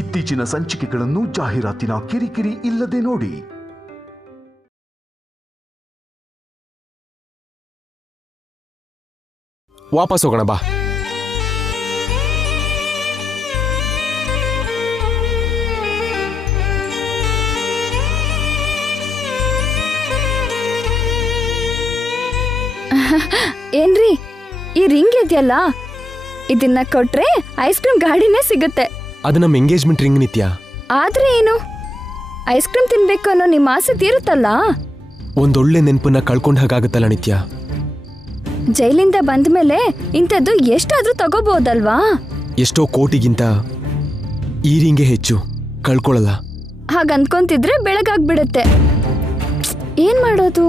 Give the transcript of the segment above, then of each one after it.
ಇತ್ತೀಚಿನ ಸಂಚಿಕೆಗಳನ್ನು ಜಾಹೀರಾತಿನ ಕಿರಿಕಿರಿ ಇಲ್ಲದೆ ನೋಡಿ. ವಾಪಸ್ ಹೋಗೋಣ ಬಾ. ಏನ್ರಿ ಈ ರಿಂಗ್ ಇದೆಯಲ್ಲ, ಇದನ್ನ ಕೊಟ್ರೆ ಐಸ್ ಕ್ರೀಮ್ ಗಾಡಿನೇ ಸಿಗುತ್ತೆ. ಅದು ನಮ್ಮ ಎಂಗೇಜ್ಮೆಂಟ್ ರಿಂಗ್ ನಿತ್ಯ. ಆದ್ರೆ ಏನು, ಐಸ್ ಕ್ರೀಮ್ ತಿನ್ಬೇಕು ಅನ್ನೋ ನಿಮ್ಮ ಆಸೆ ತೀರುತ್ತಲ್ಲ. ಒಂದೊಳ್ಳೆ ನೆನಪನ್ನ ಕಳ್ಕೊಂಡ ಹಾಗಾಗುತ್ತಲ್ಲ ನಿತ್ಯ. ಜೈಲಿಂದ ಬಂದ ಮೇಲೆ ಇಂಥದ್ದು ಎಷ್ಟಾದ್ರೂ ತಗೋಬಹುದಲ್ವಾ? ಎಷ್ಟೋ ಕೋಟಿಗಿಂತ ಈ ರಿಂಗೆ ಹೆಚ್ಚು ಕಳ್ಕೊಳ್ಳಲ್ಲ. ಹಾಗ ಅನ್ಕೊಂತಿದ್ರೆ ಬೆಳಗಾಗ್ಬಿಡುತ್ತೆ. ಏನ್ ಮಾಡೋದು?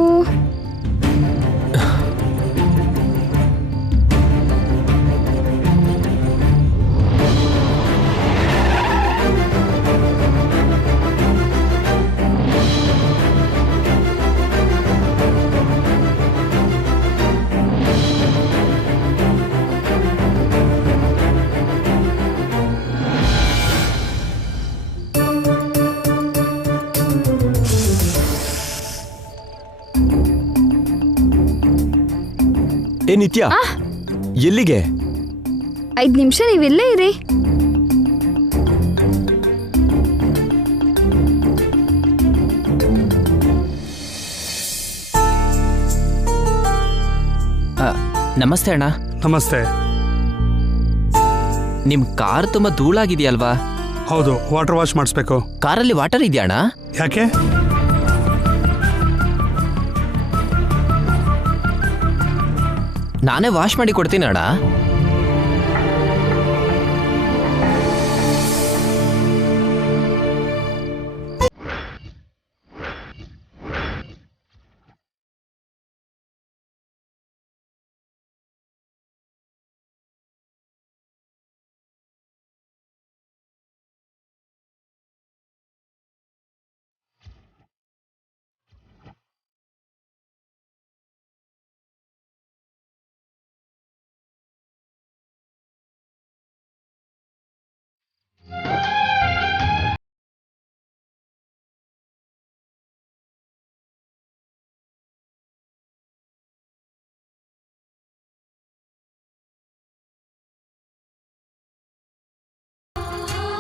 ಏ ನಿತ್ಯ, ಎಲ್ಲಿಗೆ? 5 ನಿಮಿಷ ನೀವಿಲ್ಲೇ ಇರಿ. ನಮಸ್ತೆ ಅಣ್ಣ. ನಮಸ್ತೆ. ನಿಮ್ ಕಾರ್ ತುಂಬಾ ಧೂಳಾಗಿದೆಯಲ್ವಾ? ಹೌದು, ವಾಟರ್ ವಾಶ್ ಮಾಡಿಸ್ಬೇಕು. ಕಾರಲ್ಲಿ ವಾಟರ್ ಇದೆಯಾ ಅಣ್ಣ? ಯಾಕೆ? ನಾನೇ ವಾಶ್ ಮಾಡಿ ಕೊಡ್ತೀನಿ ಅಣ್ಣ.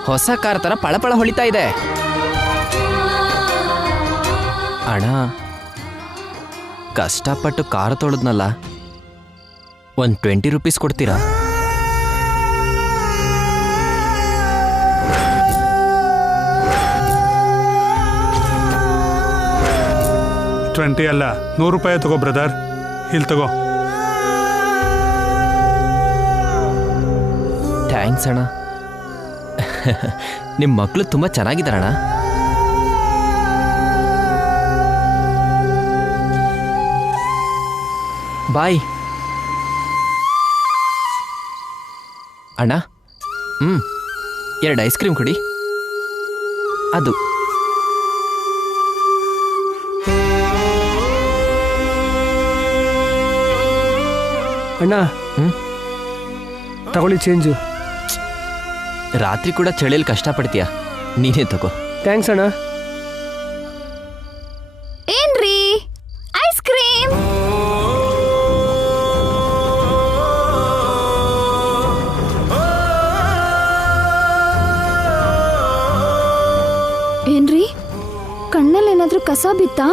ಹೊಸ ಕಾರ್ ತರ ಪಳಪಳ ಹೊಳಿತಾ ಇದೆ ಅಣ್ಣ. ಕಷ್ಟಪಟ್ಟು ಕಾರ್ ತೊಳೆದ್ನಲ್ಲ, ಒಂದು 20 ರೂಪೀಸ್ ಕೊಡ್ತೀರಾ? $20 ಅಲ್ಲ, $100 ತಗೋ ಬ್ರದರ್. ಇಲ್ಲಿ ತಗೋ. ಥ್ಯಾಂಕ್ಸ್ ಅಣ್ಣ. ನಿಮ್ಮ ಮಕ್ಕಳು ತುಂಬಾ ಚೆನ್ನಾಗಿದ್ದಾರಣ್ಣ. ಬಾಯ್ ಅಣ್ಣ. 2 ಐಸ್ ಕ್ರೀಮ್ ಕೊಡಿ. ಅದು ಅಣ್ಣ, ತಗೊಳ್ಳಿ ಚೇಂಜು. ರಾತ್ರಿ ಕೂಡ ಚಳಿಯಲ್ಲಿ ಕಷ್ಟಪಡ್ತೀಯ, ನೀನೇ ತಗೋ. ಥ್ಯಾಂಕ್ಸ್ ಅಣ್ಣ. ಏನ್ರಿ ಐಸ್ ಕ್ರೀಮ್? ಏನ್ರಿ ಕಣ್ಣಲ್ಲಿ ಏನಾದ್ರೂ ಕಸ ಬಿತ್ತಾ?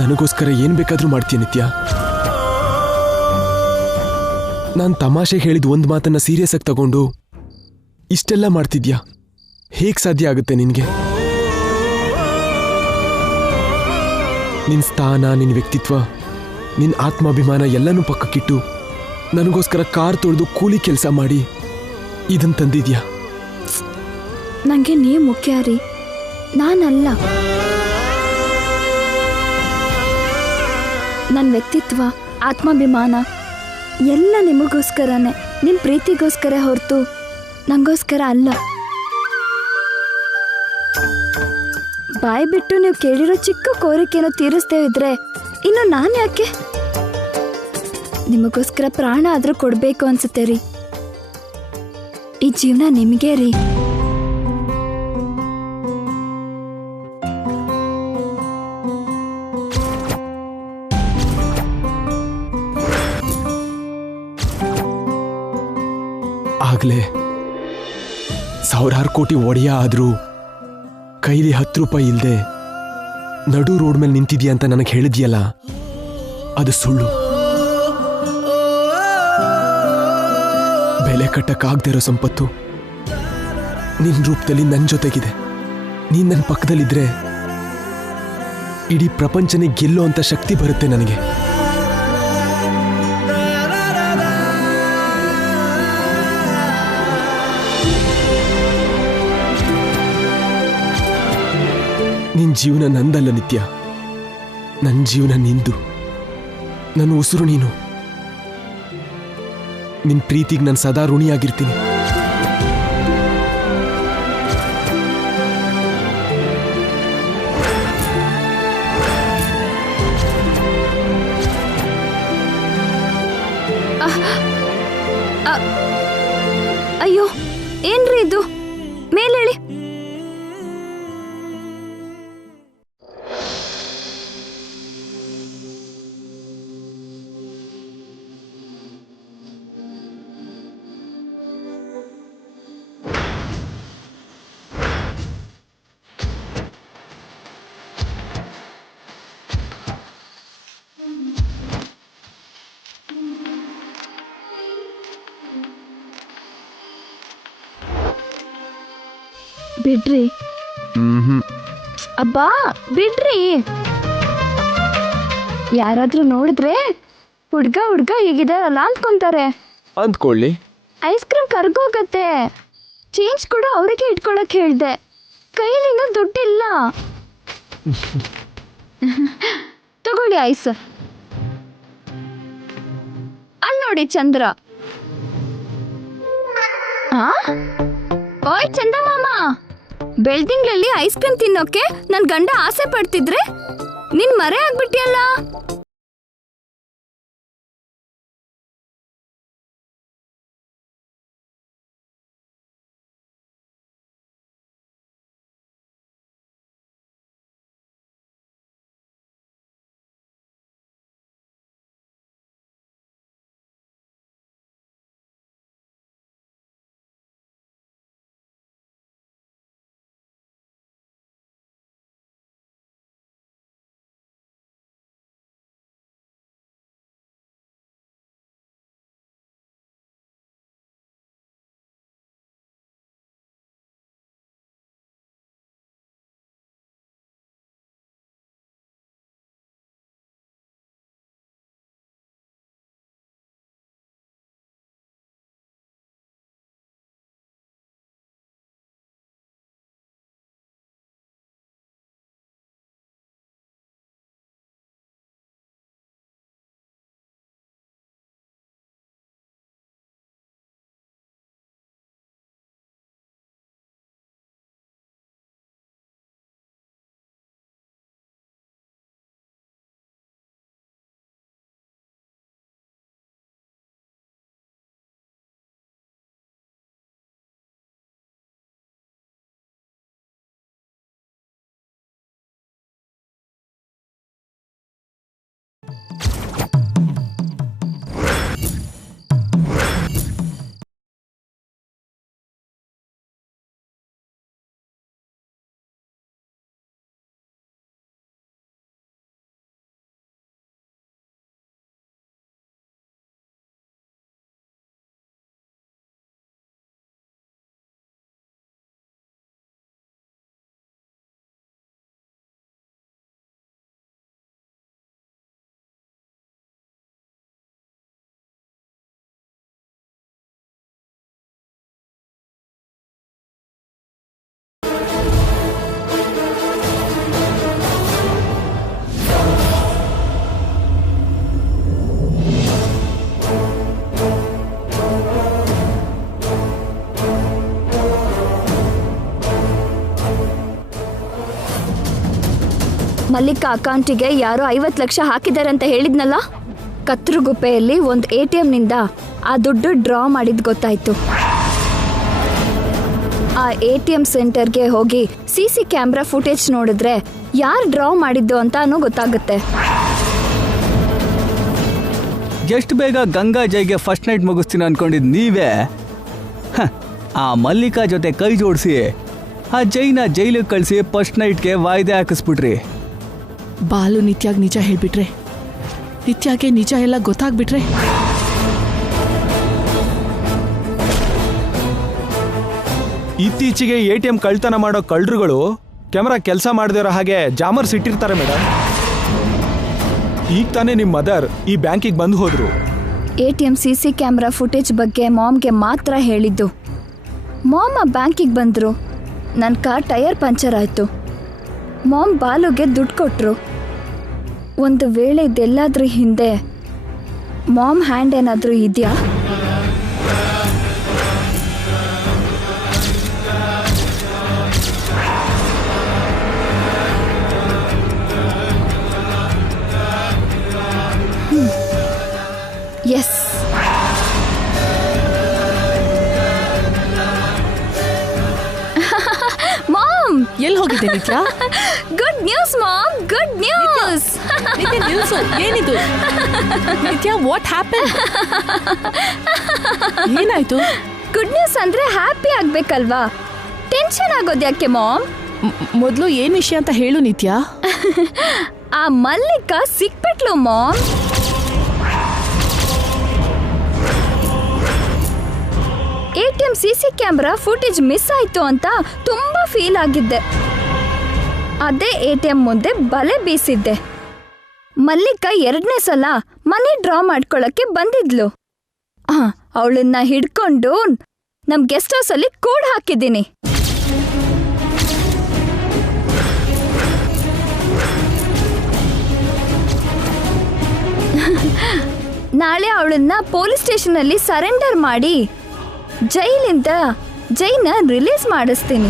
ನನಗೋಸ್ಕರ ಏನ್ ಬೇಕಾದ್ರೂ ಮಾಡ್ತೀಯ ನಿತ್ಯ. ನಾನು ತಮಾಷೆ ಹೇಳಿದ ಒಂದು ಮಾತನ್ನ ಸೀರಿಯಸ್ ಆಗಿ ತಗೊಂಡು ಇಷ್ಟೆಲ್ಲ ಮಾಡ್ತಿದ್ಯಾ? ಹೇಗ್ ಸಾಧ್ಯ ಆಗುತ್ತೆ ನಿನ್ಗೆ? ನಿನ್ ಸ್ಥಾನ, ನಿನ್ ವ್ಯಕ್ತಿತ್ವ, ನಿನ್ ಆತ್ಮಾಭಿಮಾನ ಎಲ್ಲನೂ ಪಕ್ಕಕ್ಕಿಟ್ಟು ನನಗೋಸ್ಕರ ಕಾರ್ ತೊಳೆದು ಕೂಲಿ ಕೆಲಸ ಮಾಡಿ ಇದನ್ ತಂದಿದ್ಯಾ? ನಂಗೆ ನೀವು ಮುಖ್ಯ ರೀ, ನಾನಲ್ಲ. ನನ್ನ ವ್ಯಕ್ತಿತ್ವ, ಆತ್ಮಾಭಿಮಾನ ಎಲ್ಲ ನಿಮಗೋಸ್ಕರನೇ, ನಿಮ್ಮ ಪ್ರೀತಿಗೋಸ್ಕರ ಹೊರತು ನಂಗೋಸ್ಕರ ಅಲ್ಲ. ಬಾಯಿ ಬಿಟ್ಟು ನೀವು ಕೇಳಿರೋ ಚಿಕ್ಕ ಕೋರಿಕೆನೋ ತೀರಿಸ್ದೇ ಇದ್ರೆ ಇನ್ನು ನಾನು ಯಾಕೆ? ನಿಮಗೋಸ್ಕರ ಪ್ರಾಣ ಆದ್ರೂ ಕೊಡ್ಬೇಕು ಅನ್ಸುತ್ತೆ ರೀ. ಈ ಜೀವನ ನಿಮಗೆ ರೀ. ಆಗ್ಲೇ 1000 ಕೋಟಿ ಒಡೆಯ ಆದ್ರೂ ಕೈಲಿ 10 ರೂಪಾಯಿ ಇಲ್ದೆ ನಡು ರೋಡ್ ಮೇಲೆ ನಿಂತಿದ್ಯಾ ಅಂತ ನನಗೆ ಹೇಳಿದ್ಯಲ್ಲ, ಅದು ಸುಳ್ಳು. ಬೆಲೆ ಕಟ್ಟಕ್ಕಾಗದೇ ಇರೋ ಸಂಪತ್ತು ನಿನ್ ರೂಪದಲ್ಲಿ ನನ್ನ ಜೊತೆಗಿದೆ. ನೀನ್ ನನ್ನ ಪಕ್ಕದಲ್ಲಿದ್ರೆ ಇಡೀ ಪ್ರಪಂಚನೇ ಗೆಲ್ಲೋ ಅಂತ ಶಕ್ತಿ ಬರುತ್ತೆ ನನಗೆ. ನಿನ್ ಜೀವನ ನಂದಲ್ಲ ನಿತ್ಯ, ನನ್ನ ಜೀವನ ನಿಂದು. ನನ್ನ ಉಸಿರು ನೀನು. ನಿನ್ ಪ್ರೀತಿಗೆ ನಾನು ಸದಾ ಋಣಿಯಾಗಿರ್ತೀನಿ. ಅಯ್ಯೋ, ಏನ್ರಿ ಇದು? ಮೇಲೇಳಿ. ಬಿಡ್ರಿ. ಅಬ್ಬಾ ಬಿಡ್ರಿ. ಯಾರಾದ್ರೂ ನೋಡಿದ್ರೆ ಹುಡ್ಗ ಹೀಗಿದಾರಲ್ಲ ಅಂದ್ಕೊಂತಾರೆ. ಅಂದ್ಕೊಳ್ಳಿ. Ice cream ಕರ್ಗೋಗತ್ತೆ. ಚೇಂಜ್ ಕೂಡ ಅವರಿಗೆ ಇಟ್ಕೊಳಕ್ ಹೇಳ್ದೆ. ಕೈಲಿಂದ ದುಡ್ಡಿಲ್ಲ. ತಗೊಳ್ಳಿ ಐಸ್. ಅಲ್ಲಿ ನೋಡಿ ಚಂದ್ರ. ಓಯ್ ಚಂದ ಮಾಮ, ಬೆಳ್ದಿಂಗ್ಳಲ್ಲಿ ಐಸ್ ಕ್ರೀಮ್ ತಿನ್ನೋಕೆ ನನ್ ಗಂಡ ಆಸೆ ಪಡ್ತಿದ್ರೆ ನಿನ್ ಮರೆ ಆಗ್ಬಿಟ್ಟಿಯಲ್ಲ. ಮಲ್ಲಿಕಾ ಅಕೌಂಟಿಗೆ ಯಾರೋ 50 ಲಕ್ಷ ಹಾಕಿದ್ದಾರೆ ಅಂತ ಹೇಳಿದ್ನಲ್ಲ. ಕತ್ರಗುಪ್ಪೆಯಲ್ಲಿ ಒಂದು ATM ನಿಂದ ಆ ದುಡ್ಡು ಡ್ರಾ ಮಾಡಿದ್ ಗೊತ್ತಾಯ್ತು. ಆ ATM ಸೆಂಟರ್ಗೆ ಹೋಗಿ CC ಕ್ಯಾಮ್ರಾ ಫುಟೇಜ್ ನೋಡಿದ್ರೆ ಯಾರು ಡ್ರಾ ಮಾಡಿದ್ದು ಅಂತಾನು ಗೊತ್ತಾಗುತ್ತೆ. ಎಷ್ಟು ಬೇಗ ಗಂಗಾ ಜೈಗೆ ಫಸ್ಟ್ ನೈಟ್ ಮುಗಿಸ್ತೀನಿ ಅನ್ಕೊಂಡಿದ್ ನೀವೇ ಆ ಮಲ್ಲಿಕಾ ಜೊತೆ ಕೈ ಜೋಡಿಸಿ ಆ ಜೈನ ಜೈಲಿಗೆ ಕಳಿಸಿ ಫಸ್ಟ್ ನೈಟ್ಗೆ ವಾಯ್ದೆ ಹಾಕಿಸ್ಬಿಟ್ರಿ. ಬಾಲು ನಿತ್ಯಾಗ್ ನಿಜ ಹೇಳ್ಬಿಟ್ರೆ, ನಿತ್ಯಾಗೆ ನಿಜ ಎಲ್ಲ ಗೊತ್ತಾಗ್ಬಿಟ್ರೆ, ಇತ್ತೀಚೆಗೆ ATM ಕಳ್ತನ ಮಾಡೋ ಕಳ್ಳರುಗಳು ಕ್ಯಾಮ್ರಾ ಕೆಲಸ ಮಾಡದಿರೋ ಹಾಗೆ ಜಾಮರ್ಸ್ ಇಟ್ಟಿರ್ತಾರೆ ಮೇಡಮ್. ಈಗ ತಾನೇ ನಿಮ್ಮ ಮದರ್ ಈ ಬ್ಯಾಂಕಿಗೆ ಬಂದು ಹೋದ್ರು. ATM CC ಕ್ಯಾಮ್ರಾ ಫುಟೇಜ್ ಬಗ್ಗೆ ಮಾಮ್ಗೆ ಮಾತ್ರ ಹೇಳಿದ್ದು. ಮಾಮ್ ಆ ಬ್ಯಾಂಕಿಗೆ ಬಂದರು. ನನ್ನ ಕಾರ್ ಟೈರ್ ಪಂಚರ್ ಆಯಿತು. ಮಾಮ್ ಬಾಲುಗೆ ದುಡ್ಡು ಕೊಟ್ಟರು. ಒಂದು ವೇಳೆ ಇದೆಲ್ಲಾದ್ರೂ ಹಿಂದೆ ಮಾಮ್ ಹ್ಯಾಂಡ್ ಏನಾದರೂ ಇದೆಯಾ? ಎಸ್. ಮಾಮ್, ಎಲ್ಲಿ ಹೋಗಿದ್ದೆ Nithya? Good news mom, good news. ನಿಲ್ಸು, ಏನಿದು? Nithya, what happen? ಏನಾಯ್ತು? ಗುಡ್ ನ್ಯೂಸ್ ಅಂದ್ರೆ ಹ್ಯಾಪಿ ಆಗ್ಬೇಕಲ್ವಾ? ಟೆನ್ಷನ್ ಆಗೋದ್ಯಾಕೆ ಮಾಮ್? ಮೊದಲು ಏನ್ ವಿಷಯ ಅಂತ ಹೇಳು ನಿತ್ಯ. ಆ ಮಲ್ಲಿಕಾ ಸಿಕ್ಬಿಟ್ಲು mom. ATM CC camera footage miss ಆಯ್ತು ಅಂತ ತುಂಬಾ ಫೀಲ್ ಆಗಿದ್ದೆ. ಅದೇ ATM ಮುಂದೆ ಬಲೆ ಬೀಸಿದ್ದೆ. ಮಲ್ಲಿಕಾ 2ನೇ ಸಲ ಮನಿ ಡ್ರಾ ಮಾಡ್ಕೊಳಕ್ಕೆ ಬಂದಿದ್ಲು. ಅವಳನ್ನ ಹಿಡ್ಕೊಂಡು ನಮ್ ಗೆಸ್ಟ್ ಹೌಸ್ ಅಲ್ಲಿ ಕೂಡ್ ಹಾಕಿದ್ದೀನಿ. ನಾಳೆ ಅವಳನ್ನ ಪೊಲೀಸ್ ಸ್ಟೇಷನ್ ಅಲ್ಲಿ ಸರೆಂಡರ್ ಮಾಡಿ ಜೈಲಿಂದ ಜೈನ ರಿಲೀಸ್ ಮಾಡಿಸ್ತೀನಿ.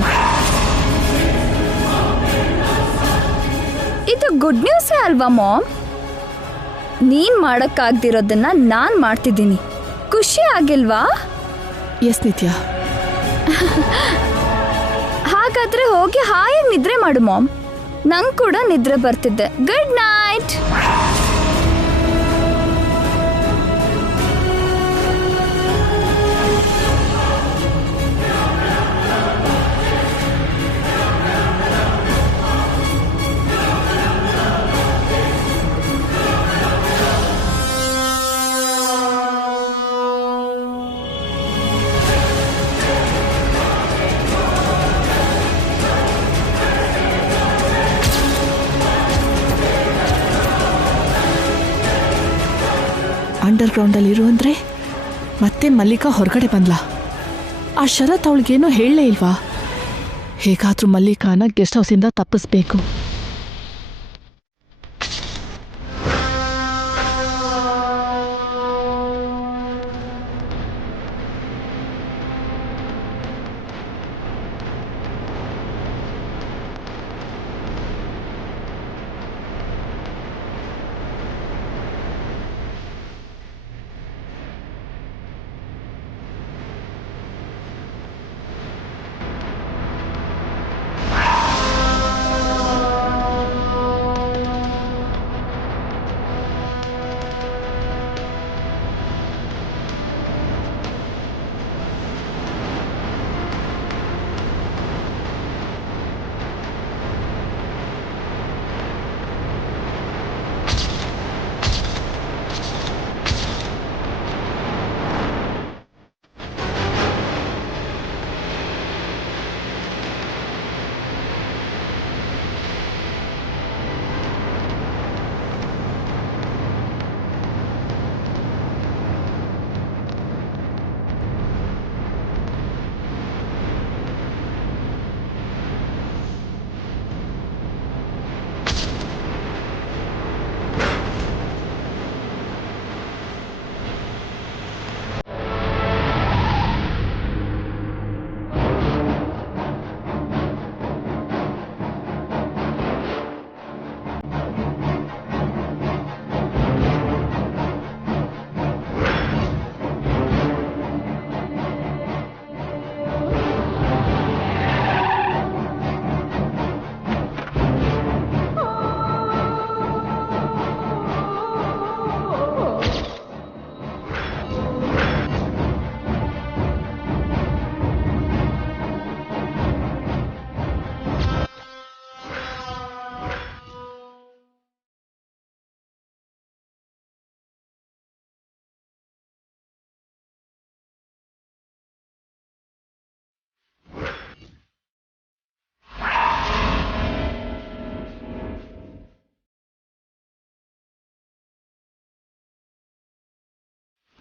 ಇದು ಗುಡ್ ನ್ಯೂಸೇ ಅಲ್ವಾ ಮಾಮ್? ನೀನ್ ಮಾಡಕ್ಕಾಗ್ದಿರೋದನ್ನ ನಾನ್ ಮಾಡ್ತಿದ್ದೀನಿ. ಖುಷಿ ಆಗಿಲ್ವಾ? ಎಸ್ ನಿತ್ಯ. ಹಾಗಾದ್ರೆ ಹೋಗಿ ಹಾಯಾಗಿ ನಿದ್ರೆ ಮಾಡು ಮಾಮ್. ನಂಗೆ ಕೂಡ ನಿದ್ರೆ ಬರ್ತಿದ್ದೆ. Good night. ಅಂಡರ್ಗ್ರೌಂಡಲ್ಲಿ ಇರು ಅಂದ್ರೆ ಮತ್ತೆ ಮಲ್ಲಿಕಾ ಹೊರಗಡೆ ಬಂದ್ಲಾ? ಆ ಶರತ್ ಅವಳಿಗೇನೋ ಹೇಳಲೇ ಇಲ್ವಾ? ಹೇಗಾದ್ರೂ ಮಲ್ಲಿಕಾನ ಗೆಸ್ಟ್ ಹೌಸಿಂದ ತಪ್ಪಿಸ್ಬೇಕು.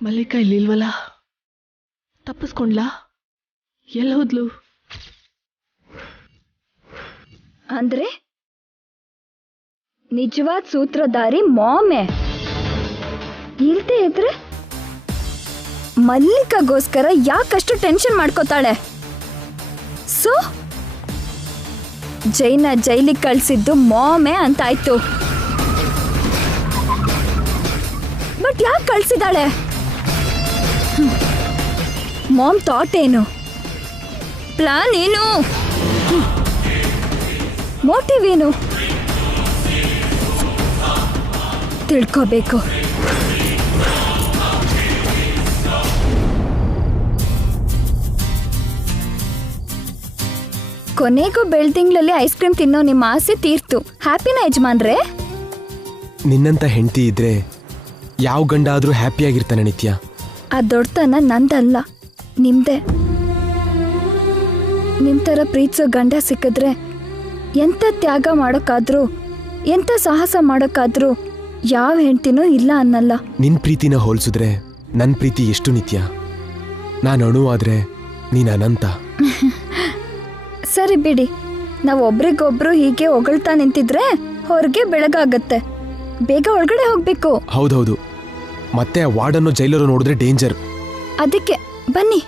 ಮಲ್ಲಿಕಾ ಇಲ್ಲಿಲ್ವಲ್ಲ? ತಪ್ಪಿಸ್ಕೊಂಡ್ಲಾ? ಎಲ್ಲಿ ಹೋದ್ಲು? ಅಂದ್ರೆ ನಿಜವಾದ ಸೂತ್ರಧಾರಿ ಮಾಮೆ ಇಲ್ದೇ ಇದ್ರೆ ಮಲ್ಲಿಕಾಗೋಸ್ಕರ ಯಾಕಷ್ಟು ಟೆನ್ಷನ್ ಮಾಡ್ಕೋತಾಳೆ? ಸೊ ಜೈನ ಜೈಲಿಗೆ ಕಳ್ಸಿದ್ದು ಮಾಮೆ ಅಂತಾಯ್ತು. ಬಟ್ ಯಾಕೆ ಕಳ್ಸಿದಾಳೆ? ಮಾಮ್ ಥಾಟ್ ಏನು, ಪ್ಲಾನ್ ಏನು, ಮೋಟಿವ್ ಏನು ತಿಳ್ಕೋಬೇಕು. ಕೊನೆಗೂ ಬೆಳ್ತಿಂಗ್ಳಲ್ಲಿ ಐಸ್ ಕ್ರೀಮ್ ತಿನ್ನೋ ನಿಮ್ಮ ಆಸೆ ತೀರ್ತು. ಹ್ಯಾಪಿನ ಯಜಮಾನ್ರೆ? ನಿನ್ನಂತ ಹೆಂಡತಿ ಇದ್ರೆ ಯಾವ ಗಂಡ ಆದ್ರೂ ಹ್ಯಾಪಿಯಾಗಿರ್ತಾನೆ ನಿತ್ಯ. ಆ ದೊಡ್ಡತನ ನಂದಲ್ಲ, ನಿಮ್ದೆ. ನಿಮ್ ಥರ ಪ್ರೀತಿಸೋ ಗಂಡ ಸಿಕ್ಕಿದ್ರೆ ಎಂಥ ತ್ಯಾಗ ಮಾಡೋಕ್ಕಾದ್ರೂ ಎಂಥ ಸಾಹಸ ಮಾಡೋಕ್ಕಾದ್ರೂ ಯಾವ ಹೆಂಡ್ತಿನೂ ಇಲ್ಲ ಅನ್ನಲ್ಲ. ನಿನ್ ಪ್ರೀತಿನ ಹೋಲಿಸಿದ್ರೆ ನನ್ನ ಪ್ರೀತಿ ಎಷ್ಟು ನಿತ್ಯ. ನಾನು ಅಣುವಾದ್ರೆ ನೀನು ಅನಂತ. ಸರಿ ಬಿಡಿ, ನಾವು ಒಬ್ರಿಗೊಬ್ರು ಹೀಗೆ ಹೊಗಳ್ತಾ ನಿಂತಿದ್ರೆ ಹೊರಗೆ ಬೆಳಗಾಗತ್ತೆ. ಬೇಗ ಒಳಗಡೆ ಹೋಗ್ಬೇಕು. ಹೌದೌದು, ಮತ್ತೆ ಆ ವಾರ್ಡನ್ನು ಜೈಲರು ನೋಡಿದ್ರೆ ಡೇಂಜರ್. ಅದಕ್ಕೆ ಬನ್ನಿ.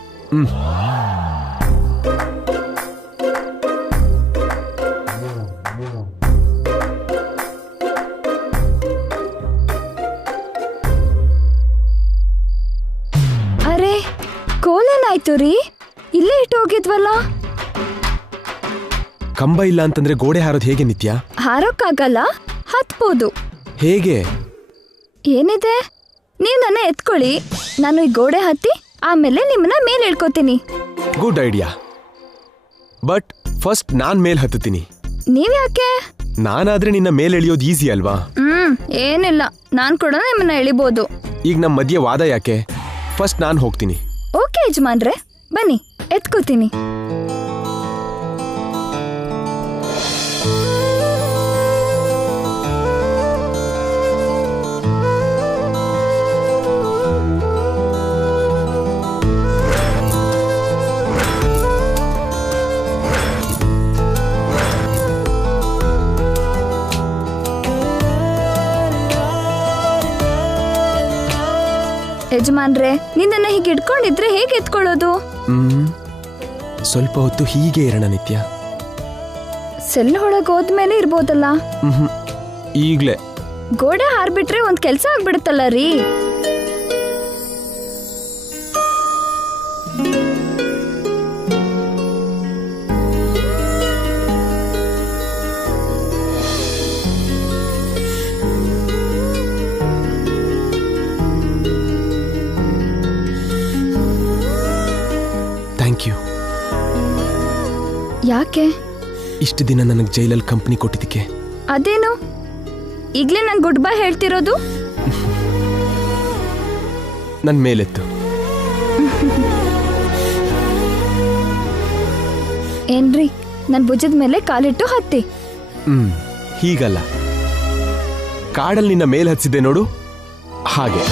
ಅರೆ ಕೋಲೇನಾಯ್ತು ರೀ? ಇಲ್ಲೇ ಇಟ್ಟು ಹೋಗಿದ್ವಲ್ಲ. ಕಂಬ ಇಲ್ಲ ಅಂತಂದ್ರೆ ಗೋಡೆ ಹಾರೋದು ಹೇಗೆ ನಿತ್ಯ? ಹಾರೋಕ್ಕಾಗಲ್ಲ, ಹತ್ಬೋದು. ಹೇಗೆ? ಏನಿದೆ, ನೀವು ನನ್ನ ಎತ್ಕೊಳ್ಳಿ, ನಾನು ಈ ಗೋಡೆ ಹತ್ತಿ ಆಮೇಲೆ ನಿಮ್ಮನ್ನ ಮೇಲೆ ಇಳ್ಕೋತೀನಿ. Good idea. ಬಟ್ ಫಸ್ಟ್ ನಾನ್ ಮೇಲ್ ಹತ್ತುತ್ತೀನಿ. ನೀವ್ಯಾಕೆ? ನಾನಾದ್ರೆ ನಿನ್ನ ಮೇಲೆ ಎಳಿಯೋದು ಈಸಿ ಅಲ್ವಾ? ಏನಿಲ್ಲ, ನಾನ್ ಕೂಡ ನಿಮ್ಮನ್ನ ಎಳಿಬೋದು. ಈಗ ನಮ್ಮ ಮಧ್ಯೆ ವಾದ ಯಾಕೆ? ಫಸ್ಟ್ ನಾನು ಹೋಗ್ತೀನಿ. ಓಕೆ ಯಜಮಾನ್ರೆ, ಬನ್ನಿ ಎತ್ಕೋತೀನಿ. ಯಜಮಾನ್ರೆ, ನಿನ್ನನ್ನ ಹೀಗೆ ಇಟ್ಕೊಂಡಿದ್ರೆ ಹೇಗೆ ಎತ್ಕೊಳ್ಳೋದು? ಸ್ವಲ್ಪ ಹೊತ್ತು ಹೀಗೆ ಇರೋಣ ನಿತ್ಯ. ಸೆಲ್ ಒಳಗೆ ಹೋದ್ಮೇಲೆ ಇರ್ಬೋದಲ್ಲ. ಈಗ್ಲೇ ಗೋಡೆ ಹಾರ್ಬಿಟ್ರೆ ಒಂದ್ ಕೆಲ್ಸ ಆಗ್ಬಿಡುತ್ತಲ್ಲ ರೀ. Thank you. ಯಾಕೆ? ಇಷ್ಟು ದಿನ ನನಗೆ ಜೈಲಲ್ಲಿ ಕಂಪ್ನಿ ಕೊಟ್ಟಿದ್ದಕ್ಕೆ. ಅದೇನು ಈಗ್ಲೇ ನಂಗೆ ಗುಡ್ ಬೈ ಹೇಳ್ತಿರೋದು? ನನ್ನ ಮೇಲೆತ್ತು. ಏನ್ರಿ, ನನ್ ಭುಜದ ಮೇಲೆ ಕಾಲಿಟ್ಟು ಹತ್ತಿ. ಹೀಗಲ್ಲ, ಕಾಡಲ್ಲಿ ನಿನ್ನ ಮೇಲ್ ಹಚ್ಚಿದ್ದೆ ನೋಡು, ಹಾಗೆ.